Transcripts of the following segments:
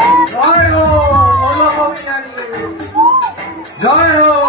जय हो जय हो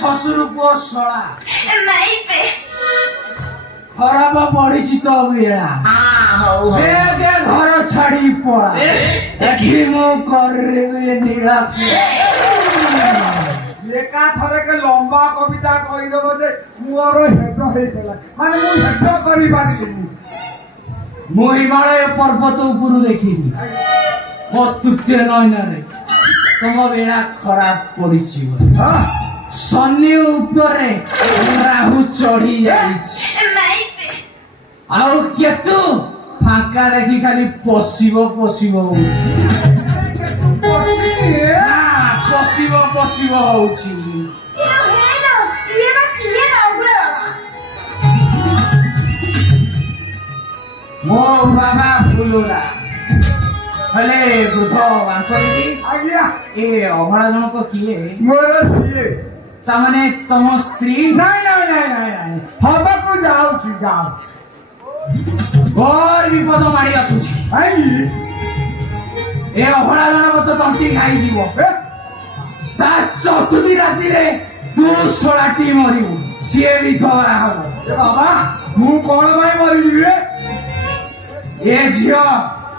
ससुर को सड़ा खराब पड़ी तो बेड़ा घर छाड़ी पड़ा एका थरे के लंबा कविता कहीदेव जे मोर हेड होइतला माने मु हेड करि पारिलिनी मु हिमालय पर्वत उपरु देखिनी ओ तुते नयना रे तम बेड़ा खराब पड़िछि हां शनि ऊपरे राहु चढ़ी जाइछि आउ केतु फाका देखि खाली पसिबो पसिबो होउछि मो बाबा फुलोरा हले बुध वांकरी आज्ञा ए अभरा जन को किए मोर सिए ता माने तम स्त्री नहीं हबा को जाऊ और विपद मारी आछुछि आई ए अभरा जन को तो तंती खाई दिबो ता चतुर्थी राती रे तू सोलाटी मरिबु सिए विधवा हलो ए बाबा मु कोन भाई मरि दिबे ए झियो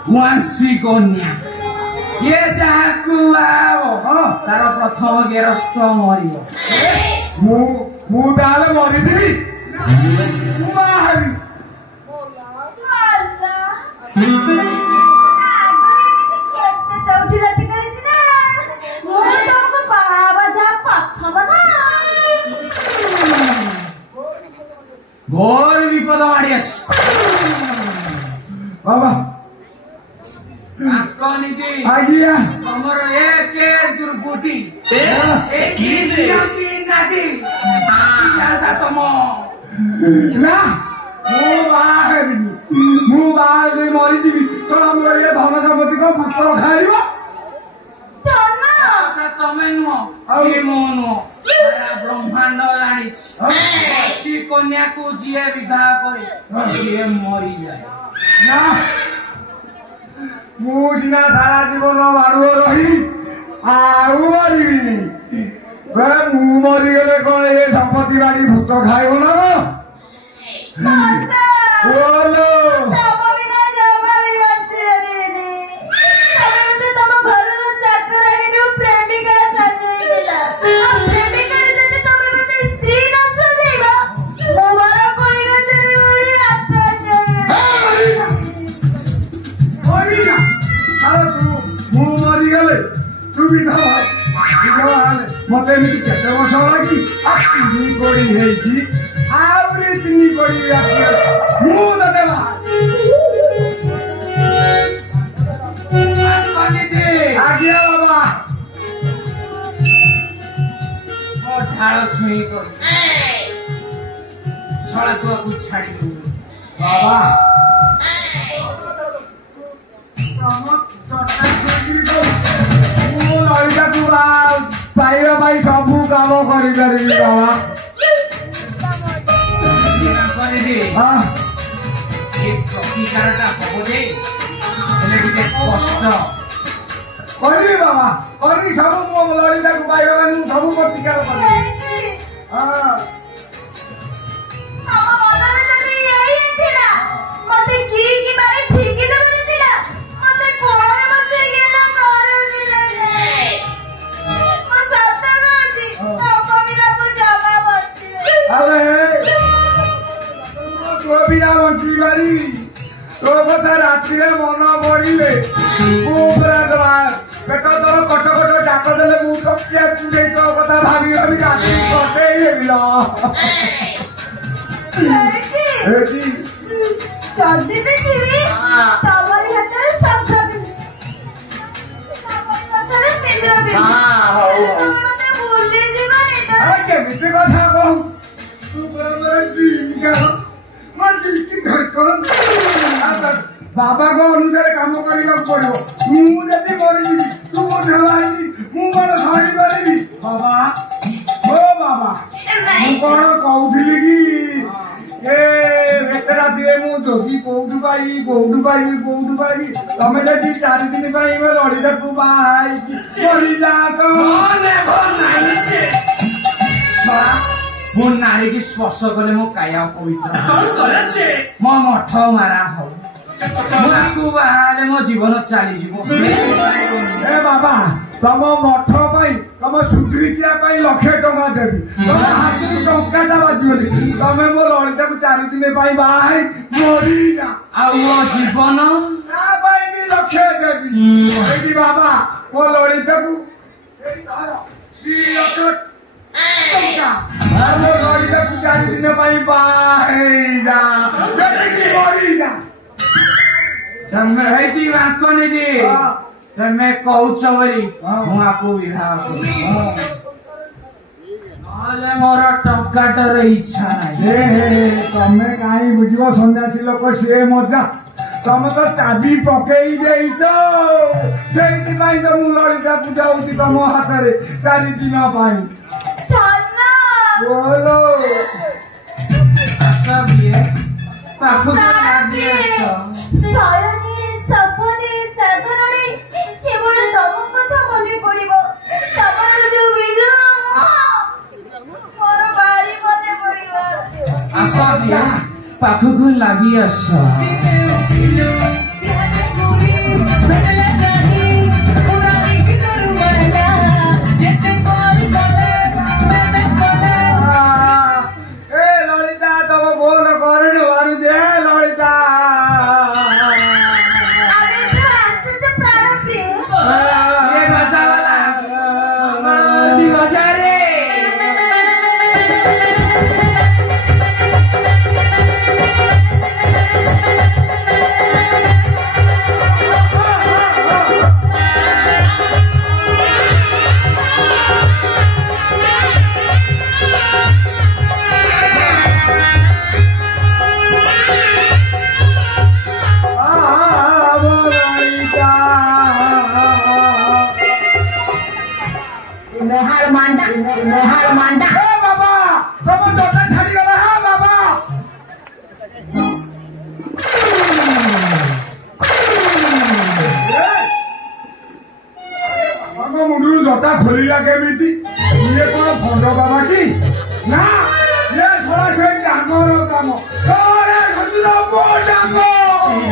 वांसी कन्या ये जाकू आओ तार प्रथम गेरस्त मरियो मु दाले मरि दिबी मारी घोर विपद मारी आस बाबा नीति आज्ञा हमर एक दुर्बुद्धि एक की नाटी जाता तम ना मु बाहर मरी जीवी चला मोर ये धन सम्पत्ति को पुत्र खाइबो धन तमे नुओ ए मो नुओ सारा ब्रह्मांड जानि सी कन्या को जिए विवाह करे ये मरी जाए ना मु सिना सारा जीवन मारू रही आउ मरिबिनी मु मरी गले कौन ये संपत्ति बाड़ी भूत खाइबो ना बोलो मते मिटी केते वर्ष लागी आनी कोड़ी हेची आउरी तिनी कोड़ी आसी मु दते मा आनी दे आज्ञा बाबा ओ ढाळ छुई को छळा को छाड़ी दू बाबा पाइबा भाई सबू काम करी बाबा ପ୍ରତିକାରଟା ହବ ଯେ ହେଲେ ଟିକେ କଷ୍ଟ କରିବି ବାବା କରିବି ସବୁ ମୋ ଲଳିତାକୁ ପାଇବା ପାଇଁ ମୁଁ ସବୁ ପ୍ରତିକାର କରିବି तो कथा राति मन बढ़े पेट तोर कट कट डाक देले तो कथा भाभी भाभी राति कटे केमी कथा कहू बाबा को अनुसार काम करने पड़ो मुझे मरी तू मुझे मुझे सही पारि बाबा ओ बाबा कौन कहूली कि एत राति जोगी कौटू पाइबी तमें जब 4 दिन लड़िता को बाहर जा तो मो नारी की स्पर्श कले मो काया पवित्र मो मठ मारा हो मो जीवन चली जीव ए बाबा तुम मठ तुम सुधरिया लक्षे टका देवी तुम हाथ टंका बाजी तुम मो लड़िता को 4 दिन बाहर मरी जा मो जीवन भी लक्षे देवी बाबा मो लड़िता को लड़िता को 4 दिन बाहर जा मरी जा तमें तमें कौच बोली मुझे विवाह मोर टंकाटर इच्छा तमें कहीं बुझ सन्यासी लोक सी मजा तुम तो चाबी पकई देच से तो मु लड़िता को जाऊँगी तुम हाथ में 4 दिन बोलो पाखु को लगी आस लड़िता तुम बोल कर लड़िता बाबा तुम दोटा छाड़ी गला है बाबा मुंडू जटा खोलिला केमिति ये कौन फंड बाबा की ना ये थोड़ा से डांगर काम अरे हजूर बो डांगर